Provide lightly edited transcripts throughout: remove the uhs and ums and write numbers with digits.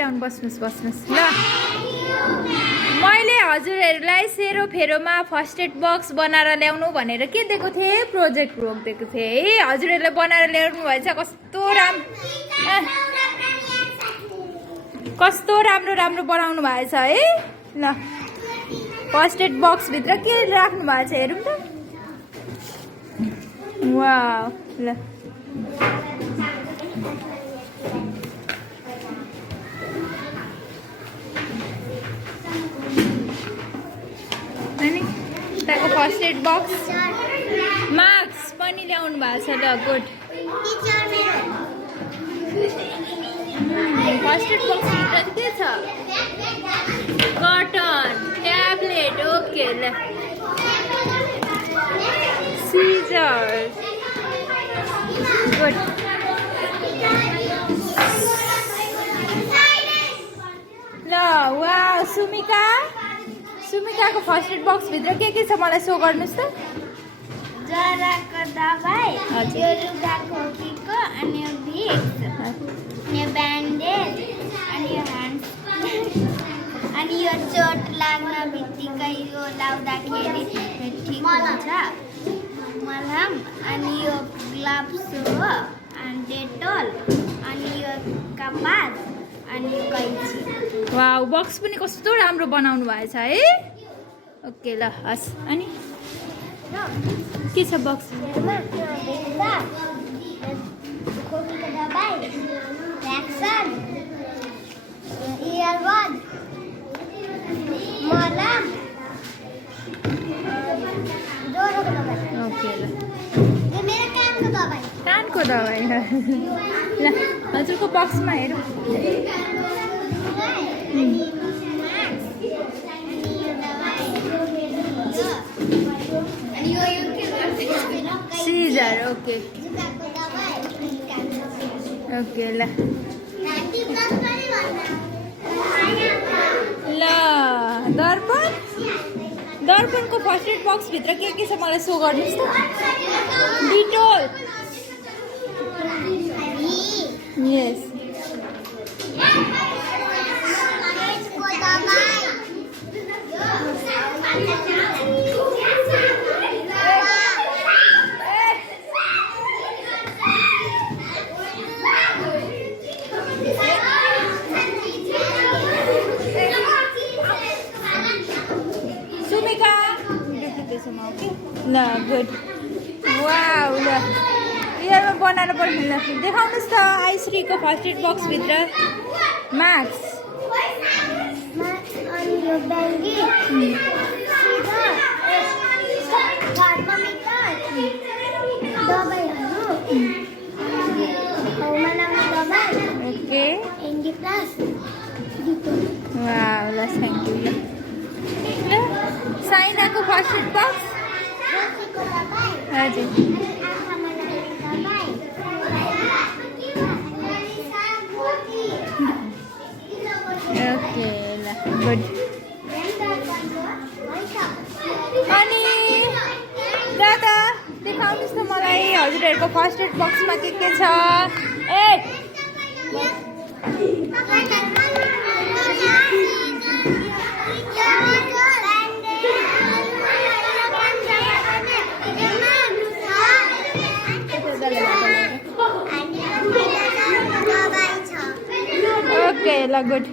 down बस्नुस् ल मैले हजुरहरूलाई सेरोफेरोमा फर्स्ट एड बक्स बनाएर ल्याउनु भनेर के दिएको थिएँ प्रोजेक्ट वर्क दिएको थिएँ है हजुरहरूले बनाएर ल्याउनु भएछ कस्तो राम्रो बनाउनु भएछ है ल फर्स्ट एड बक्स भित्र के राख्नु भएको छ हेरौँ त वाउ ल अनि त्यहाँको फर्स्ट एड बक्स मार्क्स पनि ल्याउनु भएको छ ल गुड फर्स्ट एड बक्स भित्र के छ कटन ट्याब्लेट ओके ल सिजर्स गुड ल वाउ सुमिकाको फर्स्ट एड बक्स भित्र के छ मलाई सो गर्नुस् त जराको दबाई यो लुगा खोकीको अनि यो भिक्स अनि ब्यान्डेज अनि यो ह्यान्ड अनि यो चोट लाग्न बित्तिकै यो लाउँदाखेरि ठिक हुन्छ मलहम अनि यो ग्लोभ्स हो अनि डेटोल अनि यो कपास अनि यो कैँची वाउ बक्स पनि कस्तो राम्रो बनाउनु भएछ है ओके ल हस् अनि के छ बक्स खोकीको दबाई भ्याक्सिन इयरबड मलम ज्वरोको दबाई ओके ल यो मेरो कानको दबाई ल हजुरको बक्समा हेरौँ सिजर ओके ओके ल दर्पणको फर्स्ट एड बक्स भित्र के छ मलाई सो गर्नुस् त डिटोल यस ल गुड वाउ ल रियलमा बनाएर पनि ल देखाउनुहोस् त आइश्रीको फर्स्ट एड बक्स भित्र मार्क्स ओके वाउ ल थ्याङ्क यू ल साइनाको फर्स्ट एड बक्स हजुर ओके ल गुड अनि दादा देखाउनुहोस् त मलाई हजुरहरूको फर्स्ट एड बक्समा के छ ओके ल गुड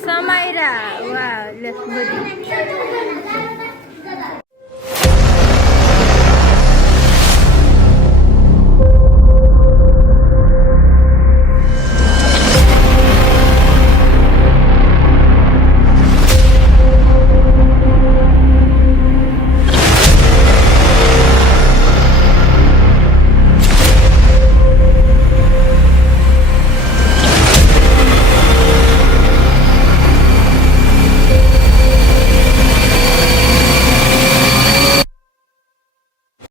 समाइरा वा ल गुड